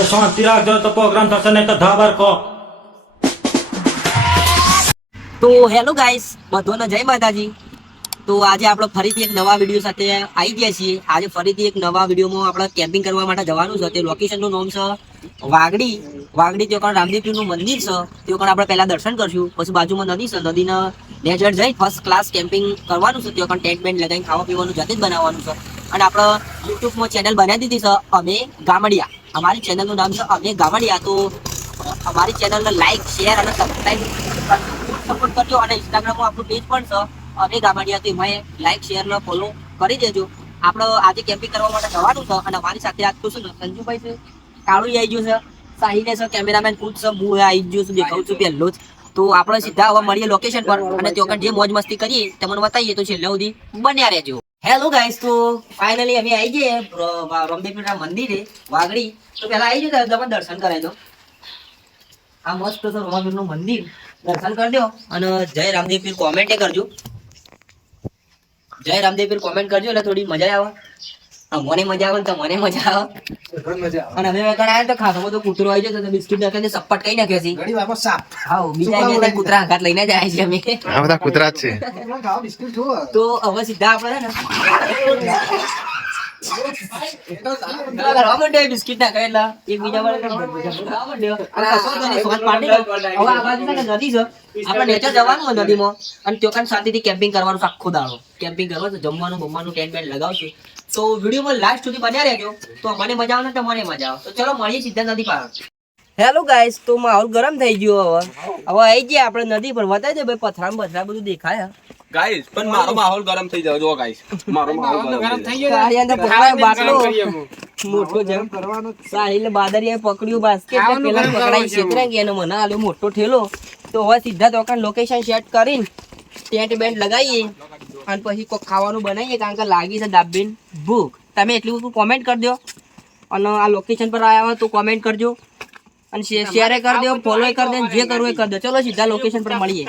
એ શાંતિ રાખજો તો પ્રોગ્રામ થશે નહીં તો ધાબર કો. તો હેલો ગાઈસ, બધાને જય માતાજી. તો આજે આપણે ફરીથી એક નવા વિડીયો સાથે આવી ગયા છીએ. આજે ફરીથી એક નવા વિડીયોમાં આપણે કેમ્પિંગ કરવા માટે જવાનું છે. તે લોકેશનનું નામ છે વાગડી. વાગડી ત્યાં રામદેવપીરનું મંદિર છે. ત્યાં આપણે પહેલા દર્શન કરશું, પછી બાજુમાં નદી છે. નદીના નેચર જઈ ફર્સ્ટ ક્લાસ કેમ્પિંગ કરવાનું છે. ત્યાં ટેન્ટ બેન્ટ લગાવીને ખાવા પીવાનું જાતે જ બનાવવાનું છે. અને આપણે યુટ્યુબમાં ચેનલ બનાવી દીધી છે અમે ગામડિયા. અમારી ચેનલનું નામ છે અમે ગામડિયા. તો અમારી ચેનલને લાઈક, શેર અને સબસ્ક્રાઈબ સપોર્ટ કરજો. અને ઇન્સ્ટાગ્રામમાં આપણું પેજ પણ છે અમે ગામડિયા. તો એમાં લાઈક, શેર ને ફોલો કરી દેજો. આપણે આજે કેમ્પિંગ કરવા માટે જવાનું છે. અને અમારી સાથે આજ તો છે ને સંજુભાઈ છે, કાળુ આવી ગયું છે, સાહીને છે, કેમેરામેન ખુદ છે, હું આવી ગયો છું, દેખાઉં છું પહેલો જ. તો આપણે સીધા હવે મળીએ લોકેશન પર અને ત્યાં જે મોજ મસ્તી કરીએ તમને બતાવીએ. તો છેલ્લે સુધી બન્યા રહેજો. હેલો ગાઈસ, તો ફાઇનલી અમે આવી ગઈએ રામદેવપીરના મંદિરે વાગડી. તો પહેલા આવી ગયો તમે દર્શન કરાવી દો. આ મસ્ત છે રામદેવપીરનું મંદિર, દર્શન કરી દો. અને જય રામદેવપીર કોમેન્ટ કરજો. જય રામદેવપીર કોમેન્ટ કરજો એટલે થોડી મજા આવે. મને મજા આવે ને તો મને મજા આવે. અને અમે આવ્યા તો ખાસો બધો કૂતરો આવી જતો, બિસ્કિટ નાખે સપ્પટ કઈ નાખ્યો છે. હા, બીજા કૂતરા આઘાત લઈને જ આવ્યા છે અમે. આ બધા કૂતરા જ છે. તો હવે સીધા આપણે બિસ્કિટ નાખે એટલે એક બીજા નદી છે. આપણે નેચર જવાનું હોય નદીમાં અને ત્યાં શાંતિથી કેમ્પિંગ કરવાનું. આખો દાડો કેમ્પિંગ કરવાનું, જમવાનું બમવાનું ટેન્ટ બેન્ટ લગાવશું. તો વિડીયોમાં લાસ્ટ સુધી બન્યા રહેજો. તો મને મજા આવે ને તો મને મજા આવે. તો ચલો મળીએ સીધા નદી પાર. હેલો ગાઈસ, તો માહોલ ગરમ થઈ ગયો. હવે આવી ગયા આપણે નદી પર. બતાવી દે ભાઈ, પથરા પથરા બધું દેખાય ગાઈસ. પણ મારો માહોલ ગરમ થઈ જાવ જો ગાઈસ. મારો માહોલ ગરમ થઈ મોટો જેમ સાહિલ બાદરિયા પકડ્યું બાસ્કેટ પેલા પકડાઈ છેતરાઈ ગયા અને મને આલ્યો મોટો ઠેલો. તો હવે સીધા દુકાન લોકેશન સેટ કરીને ટેન્ટ બેન્ટ લગાવીએ અને પછી કોઈ ખાવાનું બનાવીએ. કારણ કે લાગી છે દાબીન ભૂખ. તમે એટલું બધું કોમેન્ટ કરી દો. અને આ લોકેશન પર આવ્યા હોય તો કોમેન્ટ કરજો અને શેર કરી દો, ફોલો કરી દો, જે કરવું એ કરી દો. ચલો સીધા લોકેશન પર મળીએ.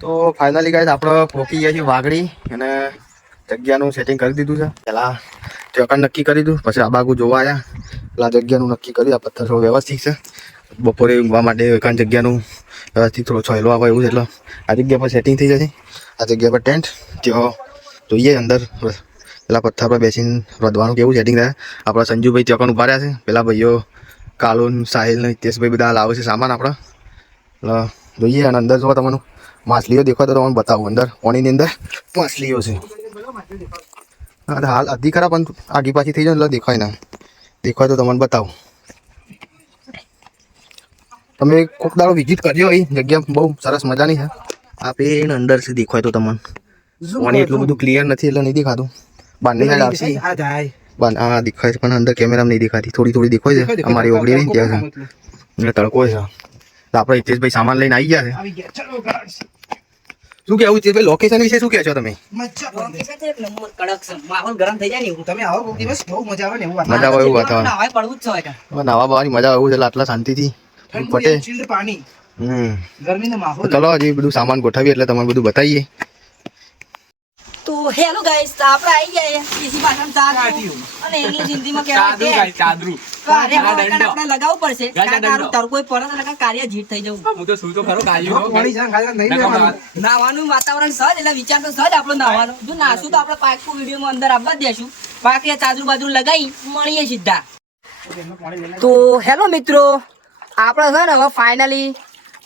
તો ફાઇનલી ગાઈસ આપણે પહોંચી ગયા છીએ વાગડી અને જગ્યાનું સેટિંગ કરી દીધું છે. પહેલાં ટેકન નક્કી કરી દીધું, પછી આ બાજુ જોવા આવ્યા. પેલા જગ્યાનું નક્કી કર્યું. આ પથ્થર થોડો વ્યવસ્થિત છે. બપોરે ઊંઘવા માટે એકાંત જગ્યાનું વ્યવસ્થિત થોડો છોયલો આવે એવું છે. એટલે આ જગ્યા પર સેટિંગ થઈ જશે. આ જગ્યા પર ટેન્ટ ત્યાં જોઈએ અંદર પેલા પથ્થર પર બેસીને વધવાનું કેવું સેટિંગ થાય. આપણા સંજુભાઈ ટેકન ઉભા રહ્યા છે. પેલા ભાઈઓ કાલુન, સાહિલ ને હિતેશભાઈ બધા લાવે છે સામાન આપણે. એટલે જોઈએ. અને અંદર જો તમને માછલીઓ દેખાય તો તમને બતાવું. અંદર પાણીની અંદર માછલીઓ છે. હાલ અધી ખરા પણ આગી પાછી થઈ જાય એટલે દેખાય ના. દેખાય તો તમને બતાવું. તમે કોઈક દાડો વિઝિટ કરજો. એ જગ્યા બહુ સરસ મજાની છે. આ પેન અંદર છે, દેખાય તો તમને. પાણી એટલું બધું ક્લિયર નથી એટલે નહીં દેખાતું. બહારની સાઈડ આવશે. હા દેખાય છે પણ અંદર કેમેરામાં નહીં દેખાતી. થોડી થોડી દેખાય છે. અમારી ઓગળી રહી ત્યાં છે એટલે તડકો છે. આપણે હિતેશભાઈ સામાન લઈને આવી ગયા છે. શું કેવું હિતેશભાઈ, લોકેશન વિશે શું કહો છો તમે? માહોલ ગરમ થઈ જાય ને તમે આવો કોઈક દિવસ બહુ મજા આવે ને એવું મજા આવે એવું વાતાવરણ. નાવાય પડવું જ છે. નાવા બાવાની મજા આવે એવું છે એટલે આટલા શાંતિથી પટે. ચિલ્ડ પાણી, ગરમીનો માહોલ. ચલો હજી બધું સામાન ગોઠવીએ એટલે તમને બધું બતાવીએ. તો હેલો ગાઈસ, આપણે આવી ગયા એસી ભાષામાં ચાદરું અને ઇંગ્લિશ હિન્દીમાં કહેવાય ચાદરું. તો અરે આપણે લગાવવું પડશે. તડકો પડે એટલે કાર્ય જીત થઈ જવું. હું તો શું તો ખરો કાઢ્યું. પાણી જાણ ખાલી નહીં લેવાનું. નાવાનું વાતાવરણ સહજ એટલે વિચાર તો સહજ આપણો નાવાનો. જો નાશું તો આપણે પાકું વિડીયોમાં અંદર આવવા જ દેશું. બાકી ચાદરું બાજુ લગાવી મળીએ સીધા. તો હેલો મિત્રો, આપણે છે ને હવે ફાઇનલી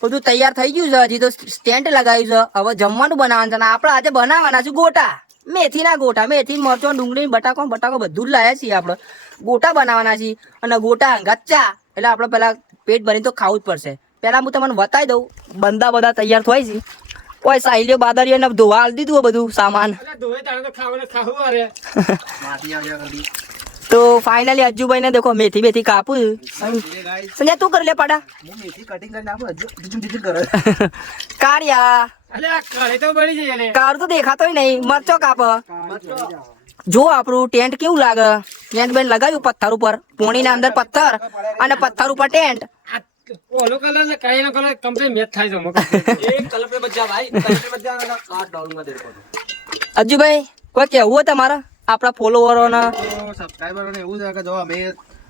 બધું તૈયાર થઈ ગયું છે. હજી તો સ્ટેન્ડ લગાવ્યું છે. હવે જમવાનું બનાવવાનું છે. અને આપણે આજે બનાવવાના છે ગોટા. મેથીના ગોટા. મેથી, મરચો, ડુંગળી, બટાકો બધું જ લાવ્યા છીએ. આપણે ગોટા બનાવવાના છીએ. અને ગોટા ગચ્ચા એટલે આપણે પેલા પેટ ભરીને તો ખાવું જ પડશે. પહેલાં હું તમને બતાવી દઉં. બંદા બધા તૈયાર થાય છે. કોઈ સાહિલ્યો બાદરીઓ ને ધોવા આલી દીધું હે બધું સામાન. તો ફાઇનલી અજ્જુભાઈ ને દેખો મેથી બેથી કાપું. સંજય તું કરી લે પાડા. હું મેથી કટિંગ કરી નાખું હજુ બીજું કરે. કાળિયા કાર તો દેખાતો નહીં. મરચો કાપ. જો આપણું ટેન્ટ કેવું લાગે. ટેન્ટ બેન લગાવ્યું પથ્થર ઉપર, પોણીના અંદર પથ્થર અને પથ્થર ઉપર ટેન્ટ. ઓલો કલર ને કાઈનો કલર કમ્પ્લીટ મેચ થાય છે. એક કલર पे बच जा भाई, कलर पे बच जा ना, काट डालूंगा तेरे को. અજ્જુભાઈ કોઈ કેવું હોય તમારા આપણા ફોલોવરોને? સબસ્ક્રાઈબરોને એવું છે કે જો અમે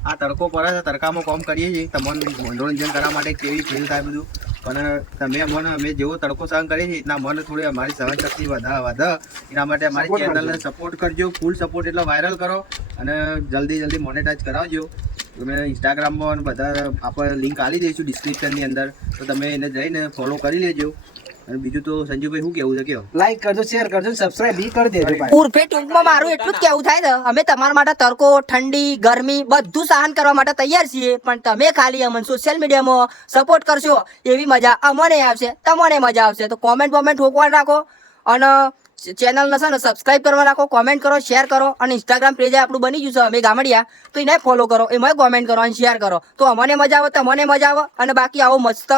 આ તડકો પડે છે, તડકામાં કામ કરીએ છીએ, તમને મનોરંજન કરવા માટે કેવી ફીલ થાય બધું. પણ તમે અમે જેવો તડકો સહન કરીએ છીએ એટલા મને થોડી અમારી સહન શક્તિ વધે. એના માટે અમારી ચેનલને સપોર્ટ કરજો, ફૂલ સપોર્ટ એટલે વાયરલ કરો અને જલ્દી મોનેટાઈઝ કરાવજો. તમે ઇન્સ્ટાગ્રામમાં બધા આપણે લિંક આપી દઈશું ડિસ્ક્રિપ્શનની અંદર, તો તમે એને જઈને ફોલો કરી લેજો. અને બીજું તો સંજુભાઈ શું કેવું છે? કેવું લાઈક કરજો, શેર કરજો, સબસ્ક્રાઇબ બી કરી દેજો ભાઈ. ઉર્ફે ટૂંકમાં મારું એટલું જ કેવું થાય છે, અમે તમારા માટે તડકો, ઠંડી, ગરમી બધું સહન કરવા માટે તૈયાર છીએ. પણ તમે ખાલી અમને સોશિયલ મીડિયામાં સપોર્ટ કરશો એવી મજા અમને આવશે, તમને મજા આવશે. તો કોમેન્ટ ઠોકવા રાખો અને ચેનલને છે ને સબસ્ક્રાઇબ કરવા રાખો, કોમેન્ટ કરો, શેર કરો. અને ઇન્સ્ટાગ્રામ પેજ આપણું બની ગયું છે અમે ગામડિયા, તો એને ફોલો કરો, એમાં કોમેન્ટ કરો અને શેર કરો. તો અમને મજા આવે, તમને મજા આવે. અને બાકી આવો મસ્ત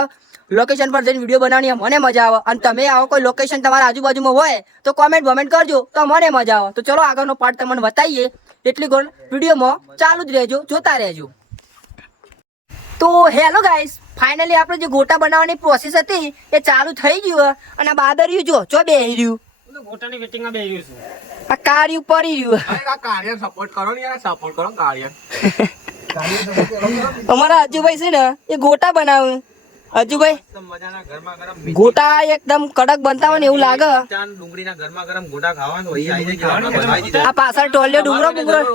લોકેશન પર જઈને વિડીયો બનાવવાની મને મજા આવે. અને તમે આવો કોઈ લોકેશન તમારા આજુબાજુમાં હોય તો કોમેન્ટ કરજો, તો મને મજા આવે. તો ચલો આગળનો પાર્ટ તમને બતાવીએ. એટલી ગોળ વિડીયોમાં ચાલુ જ રહેજો, જોતા રહેજો. તો હેલો ગાઈસ, ફાઇનલી આપણે જે ગોટા બનાવવાની પ્રોસેસ હતી એ ચાલુ થઈ ગયું. અને આ બાદરિયું જો બેહી રહ્યું, ગોટાની વેટિંગમાં બેહી રહ્યું છું. આ કાર્યું પડી રહ્યું. આ કાર્ય સપોર્ટ કરો ને યાર, સપોર્ટ કરો કાર્ય. અમારા અજુભાઈ છે ને એ ગોટા બનાવે. અજુભાઈ મજાના ગરમા ગરમ ગોટા એકદમ કડક બનતા હોય ને એવું લાગે. ડુંગળીના ગરમા ગરમ ગોટા ખાવાનું હોય, આવી જાય આપણે બનાવી દીધા. આ પાછળ ટોલિયો ડુંગરો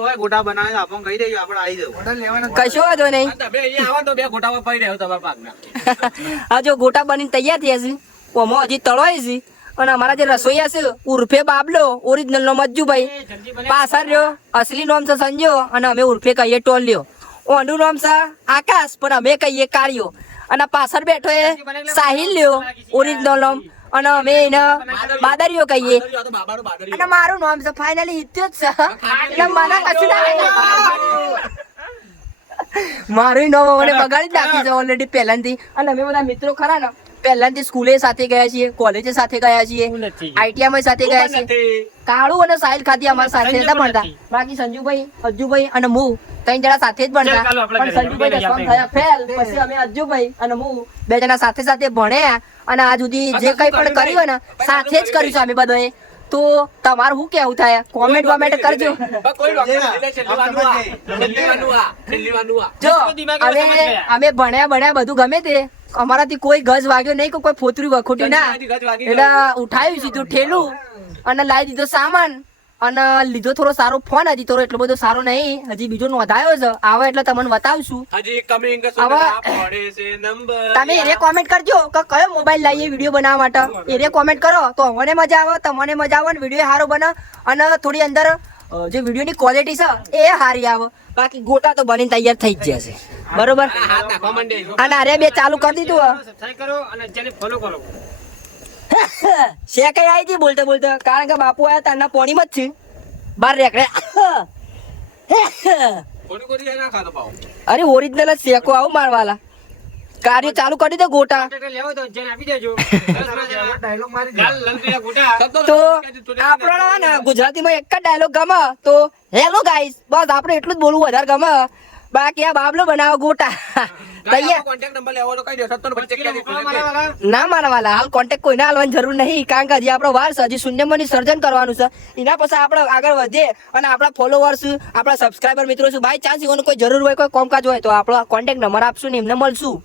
હોય ગોટા બનાવે આપણને કહી દેજો, આપણે આવી જવું. ઓર્ડર લેવાનો કશો વાંધો નહીં. તમે અહીંયા આવો તો બે ગોટા પડી રહ્યો તમારા પાકના. આ જો ગોટા બનીને તૈયાર થયા છે, ઓમાં હજી તળવાય છે. અને અમારા જે રસોઈયા છે ઉર્ફે બાબલો, ઓરિજિનલ નો મજ્જુભાઈ, પાછળ રહ્યો અસલી નામ છે સંજો, અને અમે ઉર્ફે કહીએ ટોલિયો. ઓનું નામ છે આકાશ, પણ અમે કહીએ કાળિયો. અને પાછળ બેઠો એ સાહિલ લ્યો, ઓરિજિનલ નામ, અને અમે એને બાદરિયો કહીએ. અને મારું નામ છે ફાઇનલી હિત્યો જ છે, એટલે મને કશું ના મારું નામ મને બગાડી જ નાખ્યું છે ઓલરેડી પહેલાથી. અને અમે બધા મિત્રો ખરા ને પહેલાથી સ્કૂલે સાથે ગયા છીએ, કોલેજે સાથે ગયા છીએ, આઈટીઆઈ સાથે ગયા છીએ. કાળુ અને સાહિલ ખાધી અમારા સાથે નતા ભણતા. બાકી સંજુભાઈ, અજ્જુભાઈ અને હું ત્રણ જણા સાથે જ ભણતા. પણ સંજુભાઈ દસમામાં થયા ફેલ, પછી અમે અજ્જુભાઈ અને હું બે જણા સાથે ભણ્યા. અને આજ સુધી જે કઈ પણ કર્યું ને સાથે જ કરીશું અમે બધાએ. તો તમારું શું કેવું થાય? કોમેન્ટ કરજો. જો અમે ભણ્યા બધું ગમે તે, અમારાથી કોઈ ગજ વાગ્યો નહીં, કોઈ ફોતરું વખોટ્યું ના. એટલે ઉઠાવ્યું સીધું ઠેલું અને લાવી દીધો સામાન. અને લીધો થોડો સારો ફોન. હજી થોડો એટલો બધો સારો નહીં, હજી બીજો નોંધાયો છે, આવે એટલે તમને બતાવશું. તમે એને કોમેન્ટ કરજો કે કયો મોબાઈલ લાવીએ વિડીયો બનાવવા માટે. એને કોમેન્ટ કરો તો અમને મજા આવે, તમને મજા આવે, વિડીયો સારો બને. અને થોડી અંદર જે વિડીયોની ક્વોલિટી છે એ સારી આવે. બાકી ગોટા તો બનીને તૈયાર થઈ જ જશે, બરોબર. અને અરે બે ચાલુ કરી દીધું. સબસ્ક્રાઇબ કરો અને ચેનલ ફોલો કરો. શે કઈ આવી હતી બોલતા, કારણ કે બાપુ આયા તારના પોણીમાં જ છે, બાર રેકડે. અરે ઓરિજિનલ જ શેકો આવું મારવાલા. કાર્ય ચાલુ કરી દો ગોટા. લેવો તો જેને આપી દેજો. ડાયલોગ મારી લાલ પેલા ગોટા. તો આપણો ને ગુજરાતીમાં એક જ ડાયલોગ ગમે તો હેલો ગાઈસ, બસ આપણે એટલું જ બોલવું વધારે ગમે. બાકી આ બાબલો બનાવો ગોટા તૈયાર. કોન્ટેક્ટ નંબર લેવો તો કઈ દો, 70 ના માનવાલા, હાલ કોન્ટેક્ટ કોઈને હાલવાની જરૂર નહીં, કારણ કે હજી આપણો વાર છે, હજી શૂન્યમાંથી સર્જન કરવાનું છે. એના પછી આપણે આગળ વધીએ અને આપણા ફોલોવર્સ, આપણા સબસ્ક્રાઈબર મિત્રો શું બાય ચાન્સ એનો કોઈ જરૂર હોય, કોઈ કોમકાજ હોય તો આપણો કોન્ટેક્ટ નંબર આપશું ને એમને મળશું.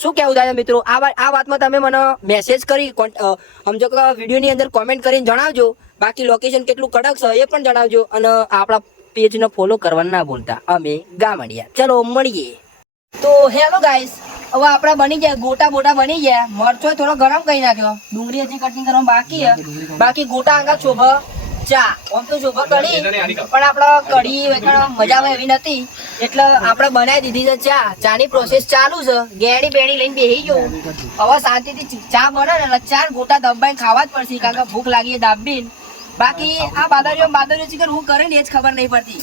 શું કેવું થાય મિત્રો? આ વાતમાં તમે મને મેસેજ કરી સમજો કે વિડીયોની અંદર કોમેન્ટ કરીને જણાવજો. બાકી લોકેશન કેટલું કડક છે એ પણ જણાવજો. અને આપણા પેજને ફોલો કરવાનું ના ભૂલતા. અમે ગામડિયા, ચલો મળીએ. તો હેલો ગાઈસ, હવે આપડા બની ગયા ગોટા બની ગયા. મરચો થોડો ગરમ કરી નાખ્યો, ડુંગળી હજી કટિંગ કરવાનું બાકી છે. બાકી ગોટા આગળ શોભા ચા આમ તો શોભા કઢી પણ આપણે કઢી મજા આવે એવી નથી એટલે આપણે બનાવી દીધી છે ચાની પ્રોસેસ ચાલુ છે ગેડી બેડી લઈને બેસી ગયો હવે શાંતિથી ચા બને ને એટલે 4 ગોટા દબાઈને ખાવા જ પડશે કારણ કે ભૂખ લાગી દાબીને બાકી આ બાદરીઓ ચિકન હું કરે ને એ જ ખબર નહીં પડતી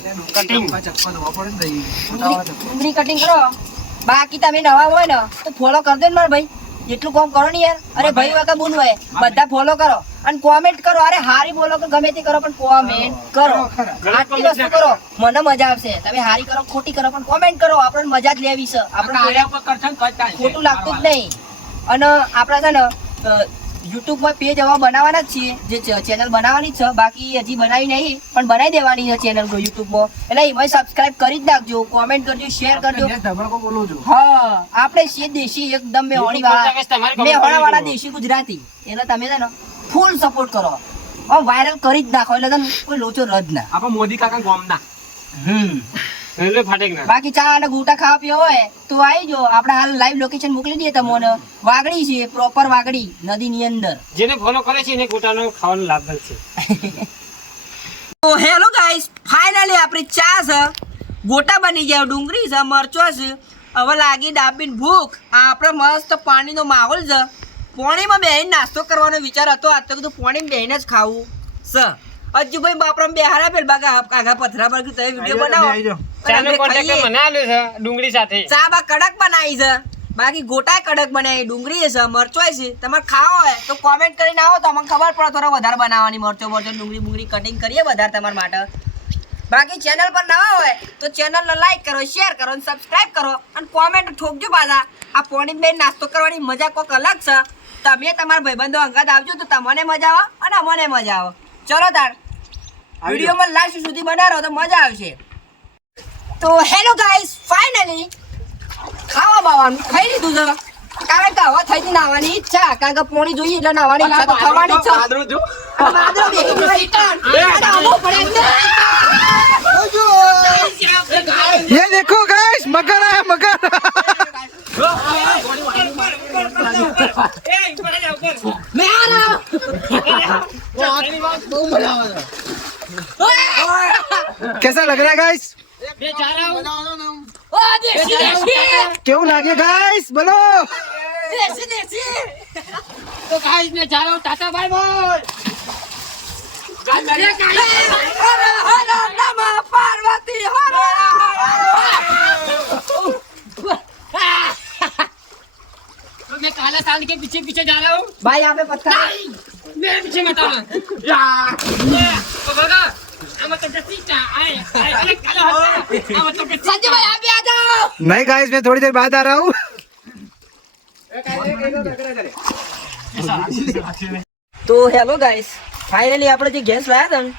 ડુંગળી કટિંગ કરો બાકી તમે નવા હોય ને તો ફોલો કરી દો ને મારા ભાઈ જેટલું કામ કરો ને યાર અરે ભાઈ વગર બોલ હોય બધા ફોલો કરો અને કોમેન્ટ કરો અરે હારી બોલો કે ગમે તે કરો પણ કોમેન્ટ કરો આટલી વસ્તુ કરો મને મજા આવશે તમે હારી કરો ખોટી કરો પણ કોમેન્ટ કરો આપણને મજા જ લેવી છે આપણે ખોટું લાગતું જ નહીં અને આપણે છે ને YouTube માં પેજ હવે બનાવવાના જ છીએ જે ચેનલ બનાવવાની છે બાકી હજી બનાવી નહીં પણ બનાવી દેવાની છે ચેનલ YouTube માં એટલે એમાં સબસ્ક્રાઇબ કરી જ નાખજો કોમેન્ટ કરજો શેર કરજો હા આપણે છીએ દેશી એકદમ મેહોણી વાળા દેશી ગુજરાતી એટલે તમે છે ને ફૂલ સપોર્ટ કરો વાયરલ કરી જ નાખો એટલે તને કોઈ લોચો રદ ના આપણે મોદી કાકા ગોમના રેલવે ફાટેક ના બાકી ચા અને ગોટા ખાવા પીવા હોય તો આવી જો આપણે હાલ લાઈવ લોકેશન મોકલી દઈએ તમને વાગડી છે પ્રોપર વાગડી નદીની અંદર જેને ફોલો કરે છે એને ગોટાનો ખાવાનો લાભ મળશે તો હેલો ગાઈસ ફાઇનલી આપણી ચા છે ગોટા બની ગયા ડુંગળી છે મરચો છે હવે લાગી દાબીને ભૂખ આપણે મસ્ત પાણીનો માહોલ છે પાણીમાં બેહીને નાસ્તો કરવાનો વિચાર હતો આજ તો કીધું પાણીમાં બેહીને જ ખાવું છે અજુભાઈ બાપરામ બેહારા પેલ બાગા કાગા પથરા પર તમે વિડિયો બનાવો ચાનો કોન્ટેક્ટ મને આલ્યો છે ડુંગળી સાથે ચા બા કડક બનાવી છે બાકી ગોટાય કડક બનાવી ડુંગળી છે મરચોય છે તમારે ખાવો હોય તો કોમેન્ટ કરીને આવો તો અમને ખબર પડે થોડા વધારે બનાવવાની મરચો ડુંગળી કટિંગ કરીએ વધારે તમારા માટે બાકી ચેનલ પર નવા હોય તો ચેનલને લાઈક કરો શેર કરો અને સબસ્ક્રાઇબ કરો અને કોમેન્ટ ઠોકજો પાછા આ પોણી બેન નાસ્તો કરવાની મજા કોક અલગ છે તમે તમારા ભાઈબંધો અંગાત આવજો તો તમને મજા આવે અને અમને મજા આવે ચલો તાર વિડીયોમાં લાસ્ટ સુધી બનાવો તો મજા આવશે તો હેલો ગાઈસ ફાઇનલી ખાવા બાવાનું ખાઈ લીધું છે કારણ કે હવે થઈ નાવાની ઈચ્છા કારણ કે પોણી જોઈએ એટલે નાવાની ઈચ્છા તો થવાની છે માદરો બેહી ગયો રિટર્ન ये देखो गाइस मगर आया मगर मैं आ रहा हूं कैसा लग रहा है गाइस मैं जा रहा हूं ओ देसी क्यों लागे गाइस बोलो देसी तो गाइस मैं जा रहा हूं टाटा बाय बाय हर हर नमः पार्वती हर तो मैं काला साल के पीछे पीछे जा रहा हूं भाई यहाँ पे पत्थर मेरे पीछे मत आना तो बगा हम तो सीटा आए अरे काला हम तो संजय भाई आप भी आ जाओ नहीं गाइस मैं थोड़ी देर बाद आ रहा हूँ તો હેલો ગાઈસ ફાઇનલી આપણે જે ગેસ લાયા હતા ને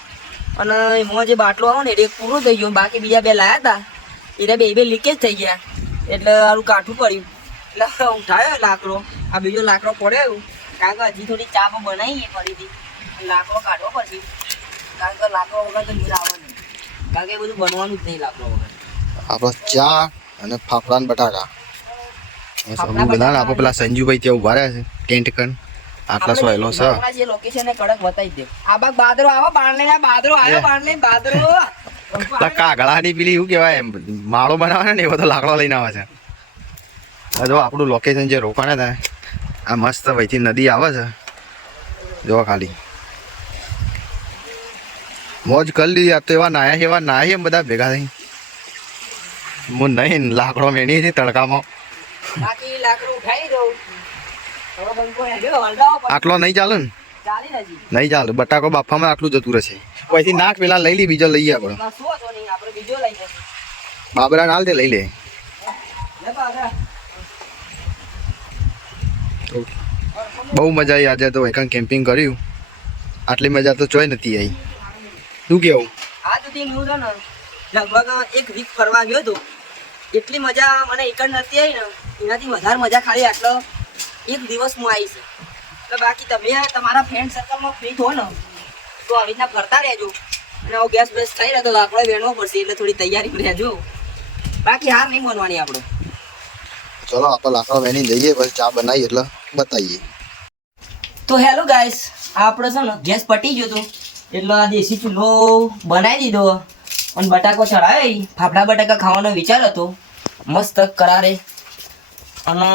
અને એમાં જે બાટલો આવે ને એ પૂરો થઈ ગયો બાકી બીજા બે લાયા હતા એને બે લીકેજ થઈ ગયા એટલે આનું કાઠું પડ્યું એટલે ઉઠાયો લાકડો આ બીજો લાકડો પડ્યો કારણ કે હજી થોડી ચા બનાવીએ ફરીથી લાકડો કાઢવો પડશે કારણ કે લાકડો વગર તો નીર આવે નહીં કારણ કે એ બધું બનવાનું જ નહીં લાકડો વગર આપણો ચા અને ફાફડા ને બટાકા સમૂહ બધા આપણે પેલા સંજુભાઈ ત્યાં ઉભા રહ્યા છે ટેન્ટ કન આટલા સોયલો છે જે લોકેશન ને કડક બતાવી દે આ બાગ બાદરો આવો બારણે ના બાદરો આવ્યો બારણે બાદરો કાગળાની પેલી શું કહેવાય એમ માળો બનાવવાનો ને એવો તો લાકડો લઈને આવે છે આ જો આપણું લોકેશન જે રોકાણે થાય આ મસ્ત વહીથી નદી આવે છે જો ખાલી મોજ કરી લીધી આ તો એવા નાયા એમ બધા ભેગા થઈ હું નહીં લાકડો મેણી છે તડકામાં બાકી લાકડું ઉઠાઈ દઉં હવે બંકો હેડ્યો હલગાવો પછી આટલો નહીં ચાલે ને ચાલી નજી નહીં ચાલે બટાકો બાફામાં આટલું જતું રહેશે પછી નાખ પેલા લઈ લી બીજો લઈએ આપણે બસ શું હતો નહીં આપણે બીજો લઈ જઈએ બાબરા નાલ દે લઈ લે લે બાદરા બહુ મજા આવી આજે તો એકાંત કેમ્પિંગ કર્યું આટલી મજા તો ચોય નથી આવી શું કેવું આ સુધી હું છે ને લગભગ એક વીક ફરવા ગયો હતો એટલી મજા મને એક જ નથી આવી ને એનાથી વધારે મજા ખાલી આટલો એક દિવસ હું આવી છે એટલે બાકી તમે તમારા ફ્રેન્ડ સર્કલમાં ફ્રી થો ને તો આવી રીતના ફરતા રહેજો અને આવો ગેસ બેસ થઈ રહ્યો તો આપણે વેણવો પડશે એટલે થોડી તૈયારી રહેજો બાકી હાર નહીં બનવાની આપણો ચલો આપણે લાકડો વેણી જઈએ પછી ચા બનાવીએ એટલે બતાવીએ તો હેલો ગાઈસ આપણે છે ને ગેસ પટી ગયો તો એટલો આ દેશી ચૂલો બનાવી દીધો અને બટાકો ચડાવી ફાફડા બટાકા ખાવાનો વિચાર હતો મસ્ત કરારે અને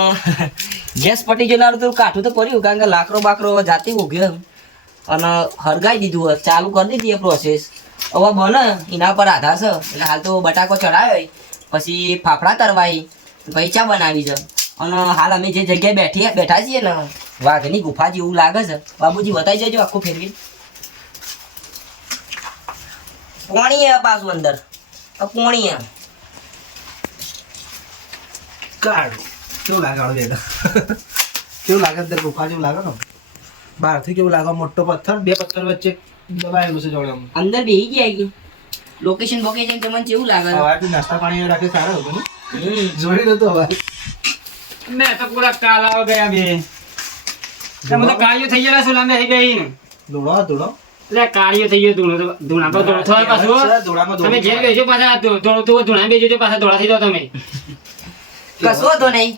ગેસ પટી ગયેલા થોડું કાઠું તો પડ્યું કારણ કે લાકડો બાકડો જાતે ઉગ્યો અને હરગાઈ દીધું ચાલુ કરી દીધી એ પ્રોસેસ હવે બને એના પર આધાર છે એટલે હાલ તો બટાકો ચડાવે પછી ફાફડા તરવાય પછી ચા બનાવી છે અને હાલ અમે જે જગ્યાએ બેઠા છીએ ને વાઘની ગુફા જેવું લાગે છે બાબુજી બતાવી જજો આખું ફેરવી પોણી પાછું અંદર પોણી કાઢો કેવું લાગે આડો બેટા કેવું લાગે અંદર ગુફા જેવું લાગે ને બહારથી કેવું લાગે મોટો પથ્થર બે પથ્થર વચ્ચે દબાયેલું છે જોડે અંદર બેસી ગયા લોકેશન બોકેશન તમને કેવું લાગે હવાથી નાસ્તા પાણી રાખે સારા હતું ને જોઈ નતો હવે મેં તો પૂરા કાલા ગયા બે તમે તો કાળિયો થઈ ગયેલા છો લાંબે થઈ ગઈ ને ધોળો ધોળો એટલે કાળિયો થઈ ગયો ધૂણા તો ધોળો થવા પાછું તમે ઘેર બેસો પાછા ધોળો તો ધૂણા બેસો તો પાછા ધોળા થઈ જાવ તમે કશો તો નહીં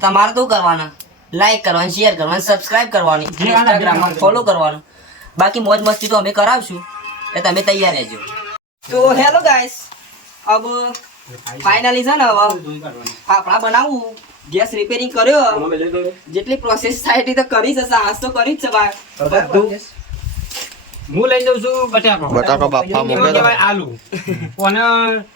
તમારે તો કરવાના લાઈક કરવાનું શેર કરવાનું સબસ્ક્રાઇબ કરવાની ઇન્સ્ટાગ્રામમાં ફોલો કરવાનું બાકી મોજ મસ્તી તો અમે કરાવશું એટલે તમે તૈયાર રહેજો તો હેલો ગાઈસ અબ ફાઇનલી છે ને હવે ફાફડા બનાવું ગેસ રિપેરિંગ કર્યો જેટલી પ્રોસેસ થાય એટલી તો કરી છે સાહસ તો કરી જ છે ભાઈ બધું હું લઈ જઉં છું બટાકો બટાકા બાફા મૂકે તો. આલુ કોને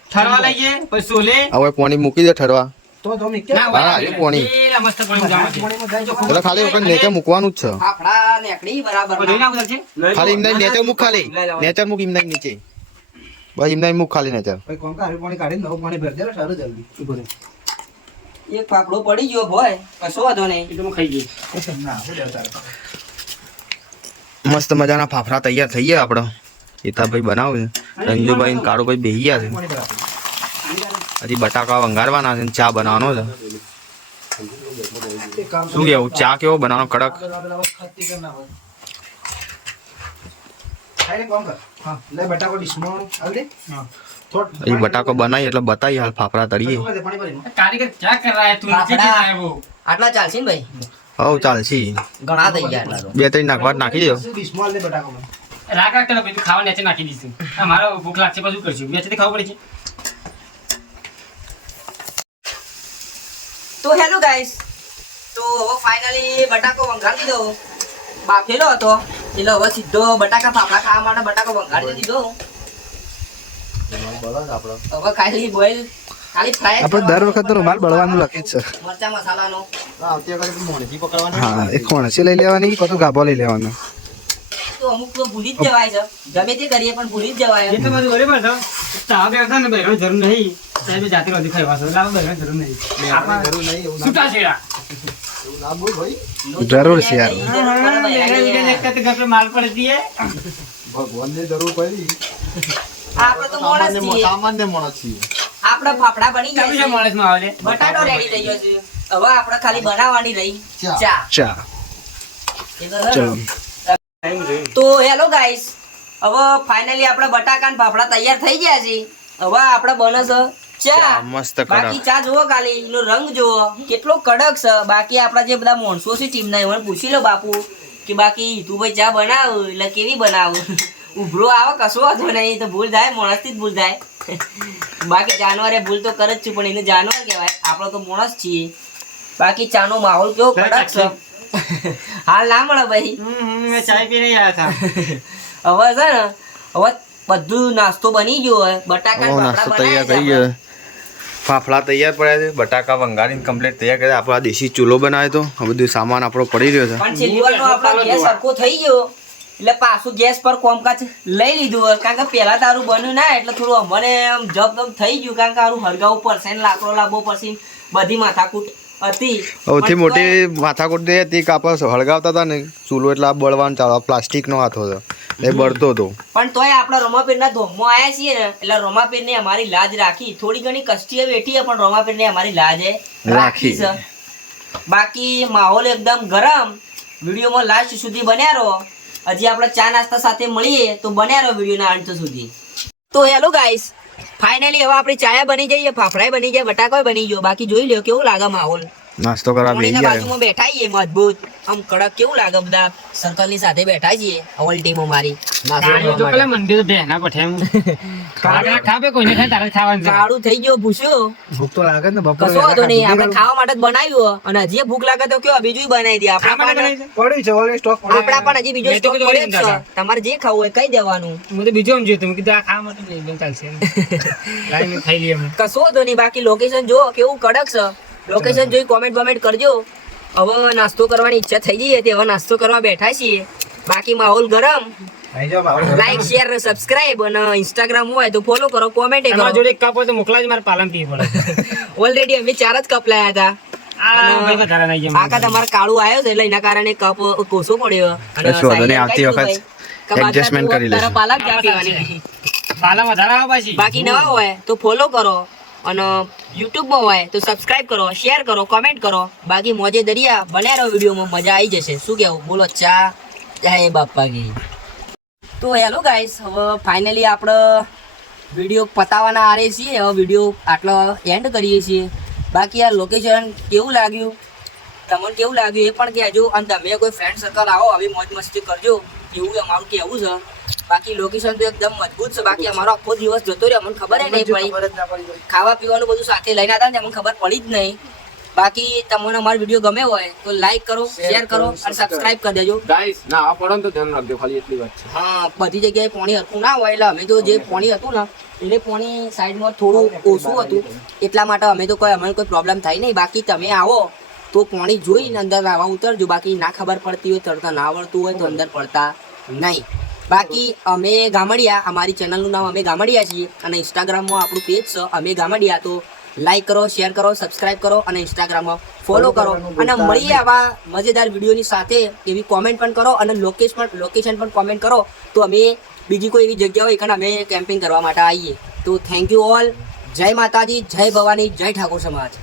ઠરવા લઈ જાય પછી સોલે હવે પાણી મૂકી દે ઠરવા તો મીકે ના હા, એ પોણી. એ મસ્ત પોણી જામ છે એટલે ખાલી વખત નેચર મૂકવાનું જ છે ફાફડા નેકડી બરાબર બધું ના ઉતરશે ખાલી એમને નેચર મૂક ખાલી નેચર મૂક એમને નીચે બસ એમને મૂક ખાલી નેચર ભાઈ કોણ કાઢી પાણી કાઢીને નવું પાણી ભરી દે સારું જલ્દી ઉભો રહે એક ફાફડો પડી ગયો ભોય કશો વાંધો નહીં એ તો હું ખાઈ ગઈ ના હું લેતા મસ્ત મજાના ફાફડા તૈયાર થઈ ગયા આપણો હિતાભાઈ બનાવે છે રંજુભાઈ ને કાળુભાઈ બેહી ગયા છે પાણી ભરાતું હજી બટાકા વંગારવાના છે ને ચા બનાવવાનો છે એક કામ શું કેવું ચા કેવો બનાવવાનો કડક પેલા ખત્તી કર નાખો ખાઈને કામ કર હા લે બટાકો ડીશમાં આલ દે હા થોડ હજી બટાકો બનાવી એટલે બતાવી હાલ ફાફડા તળીએ પાણી ભરી કારીગર क्या कर रहा है तू नीचे फाफड़ा। गिरा है वो આટલા ચાલશે ને ભાઈ હવ ચાલશે ઘણા થઈ ગયા આટલા તો. બે ત્રણ નાખવા નાખી દો ડીશમાં આલ દે બટાકો મને રાગ રાગ કરો બધું ખાવા નીચે નાખી દઈશું અમારો ભૂખ લાગશે પછી શું કરશું નીચેથી ખાવું પડે છે તો હેલો ગાઈસ તો હવે ફાઇનલી બટાકો વંગાળી દીધો બાફેલો હતો એટલે હવે સીધો બટાકા ફાફડા ખાવા માટે બટાકો વંગાળી દીધો હવે ખાલી બોઇલ ખાલી ફ્રાય આપણે દર વખત રૂમાલ બળવાનું લખી જ છે મરચા મસાલાનો હા એક ખોણસી લઈ લેવાની કતો ગાભો લઈ લેવાનો તો અમુક તો ભૂલી જ જવાય છે ગમે તે કરીએ પણ ભૂલી જ જવાય એ તો બધું બરાબર છે તાવ બેઠા ને બહેરો જરૂર નહીં સાહેબ જાતે રોજી ખાવા છે લાવ બહેરો જરૂર નહીં છૂટા છેડા જરૂર છે યાર घर पे माल पड़ती है આપણે તો મોણસ છીએ આપણે ફાફડા બની ગયા कभी છે माणस में आवले બટાટો રેડી થઈ ગયો છે હવે આપણે ખાલી બનાવવાની રહી ચા ચા એ તો તો હેલો ગાઈસ હવે ફાઇનલી આપણે બટાકા ને ફાફડા તૈયાર થઈ ગયા છે હવે આપણે બને છે ચા મસ્ત બાકી કડક ચા જુઓ ખાલી એનો રંગ જુઓ કેટલો કડક છે બાકી આપણા જે બધા માણસો છે ટીમના એમને પૂછી લો બાપુ કે બાકી તું ભાઈ ચા બનાવ એટલે કેવી બનાવ ઉભરો આવે કશો વાંધો નહીં તો ભૂલ થાય માણસથી જ ભૂલ થાય બાકી જાનવરે ભૂલ તો કરે જ છું પણ એને જાનવર કહેવાય આપણે તો માણસ છીએ બાકી ચાનો માહોલ કેવો કડક છે હાલ ના મળે ભાઈ मैं चाय पीने आया था હવે છે ને હવે બધું નાસ્તો બની ગયો હોય બટાકા ઓ ને નાસ્તો ફાફડા તૈયાર બનાવ્યા થઈ ગયો ફાફડા તૈયાર પડ્યા છે બટાકા વંગારીને કમ્પ્લીટ તૈયાર કર્યા આપણો આ દેશી ચૂલો બનાવ્યો તો આ બધું સામાન આપણો પડી રહ્યો છે પણ છેલ્લી વારનો આપણો ગેસ સરખો થઈ ગયો એટલે પાછું ગેસ પર કોમકાજ લઈ લીધું હોય કારણ કે પહેલા તારું બન્યું ના એટલે થોડું અમને આમ જબ થઈ ગયું કારણ કે આરું હરગાવું પડશે ને લાકડો લાવવો પડશે બધી માથાકૂટ હતી સૌથી મોટી માથાકૂટ એ હતી કે આપણે હળગાવતા હતા ને ચૂલો એટલે આ બળવાનું ચાલો પ્લાસ્ટિકનો હાથ હતો એ બળતો હતો પણ તોય આપણે રમાપીરના ધોમમાં આવ્યા છીએ ને એટલે રમાપીરને અમારી લાજ રાખી થોડી ઘણી કષ્ટીએ વેઠી પણ રમાપીરને અમારી લાજે રાખી છે બાકી માહોલ એકદમ ગરમ વિડીયોમાં લાસ્ટ સુધી બન્યા રહો હજી આપણે ચા નાસ્તા સાથે મળીએ તો બન્યા રહો વિડીયોના અંત સુધી તો હેલો ગાઈસ ફાઇનલી હવે આપણી ચાયા બની જઈએ ફાફડાય બની જાય બટાકો બની ગયો બાકી જોઈ લ્યો કેવું લાગે માહોલ નાસ્તો કરવા બેસી પોણીના ગયા બાજુમાં બેઠા છીએ મજબૂત આમ કડક કેવું લાગે બધા સર્કલ ની સાથે બેઠા છીએ ઓલ ટીમ અમારી નાસ્તો ગાડીઓ કરવા તો માટે. પેલા મંદિર બેહના પઠે એમ કાકા ખાવે કોઈને ખાય તારે ખાવાનું છે. કાળું થઈ ગયો ભૂસ્યો ભૂખ તો લાગે ને બપોરે કશો વાંધો નહીં આપણે વહેલા ખાવા માટે જ બનાવ્યું અને હજી ભૂખ લાગે તો કયો બીજું બનાવી દે આ માટે બનાવી છે? પડી છે ઓલરેડી સ્ટોક આપણા પણ હજી બીજો મેં તો સ્ટોક કીધું પડ્યો જ છે. દાદા. તમારે જે ખાવું હોય કહી દેવાનું હું તો બીજું આમ જોયું કીધું આ ખાવા માટે નહીં એકદમ ચાલશે એમ. લાઈને ખાઈ લઈએ અમે. કશો વાંધો નહીં બાકી લોકેશન જો કેવું કડક છે લોકેશન જોઈ કોમેન્ટ બોમેન્ટ કરજો હવે નાસ્તો કરવાની ઈચ્છા થઈ ગઈ હતી હવે નાસ્તો કરવા બેઠા છીએ બાકી માહોલ ગરમ આવી જાઓ બાબા. લાઈક શેર સબસ્ક્રાઇબ અને ઇન્સ્ટાગ્રામ હોય તો ફોલો કરો કોમેન્ટ તમારા કરો જોડે એક કપ હોય તો મોકલાજો મારે પાલન પીવું પડે. ઓલરેડી અમે 4 જ કપ લાયા હતા આ ભાઈ વધારે નહીં જેમ. આખા તમારે કાળું આવ્યો છે એટલે એના કારણે કપ કોસો પડ્યો અને કશો વાંધો નહીં, સાહિલને આવતી કહી વખત દીધું ભાઈ, કે adjustment બાદમાં કરી તારા લેશું. પાલક ચા પીવાની. પાલન વધારે આવે પાછી. બાકી નવા હોય તો ફોલો કરો અને YouTube માં હોય તો સબસ્ક્રાઇબ કરો શેર કરો કોમેન્ટ કરો બાકી મોજે દરિયા બન્યા રહો વિડીયોમાં મજા આવી જશે શું કેવું બોલો ચા જય બાપા કી તો હેલો ગાઈસ હવે ફાઇનલી આપણે વિડીયો પતાવવાના આરે છીએ હવે વિડીયો આટલો એન્ડ કરીએ છીએ બાકી આ લોકેશન કેવું લાગ્યું તમને કેવું લાગ્યું એ પણ કહેજો અને તમે કોઈ ફ્રેન્ડ સર્કલ આવો આવી મોજ મસ્તી કરજો એવું અમારું કહેવું છે બાકી લોકેશન તો એકદમ મજબૂત છે બાકી અમારો આખો દિવસ જતો રહ્યો અમને ખબર જ નહીં પડી ખબર જ ના પડી ભાઈ. ખાવા પીવાનું બધું સાથે લઈને હતા ને અમને ખબર પડી જ નહીં બાકી તમને અમારો વિડીયો ગમે હોય તો લાઈક કરો શેર કરો અને સબસ્ક્રાઇબ કરી દેજો ગાઈસ ના આ પડો ને તો ધ્યાન રાખજો ખાલી એટલી વાત છે. હા બધી જગ્યાએ પાણી હરખું ના હોય એટલે અમે તો જે પાણી હતું ને એટલે પાણી સાઈડમાં થોડું ઓછું હતું એટલા માટે અમે તો અમને કોઈ પ્રોબ્લેમ થાય નહીં બાકી તમે આવો તો પાણી જોઈને અંદર નાવા ઉતરજો બાકી ના ખબર પડતી હોય તરતા ના આવડતું હોય તો અંદર પડતા નહીં બાકી અમે ગામડિયા અમારી ચેનલનું નામ અમે ગામડિયા છીએ અને ઇન્સ્ટાગ્રામમાં આપણું પેજ છે અમે ગામડિયા તો લાઈક કરો શેર કરો સબસ્ક્રાઇબ કરો અને ઇન્સ્ટાગ્રામમાં ફોલો કરો અને મળીએ આવા મજેદાર વિડીયોની સાથે એવી કોમેન્ટ પણ કરો અને લોકેશન પણ કોમેન્ટ કરો તો અમે બીજી કોઈ એવી જગ્યા હોય કે અમે કેમ્પિંગ કરવા માટે આવીએ તો થેન્ક યુ ઓલ જય માતાજી જય ભવાની જય ઠાકોર સમાજ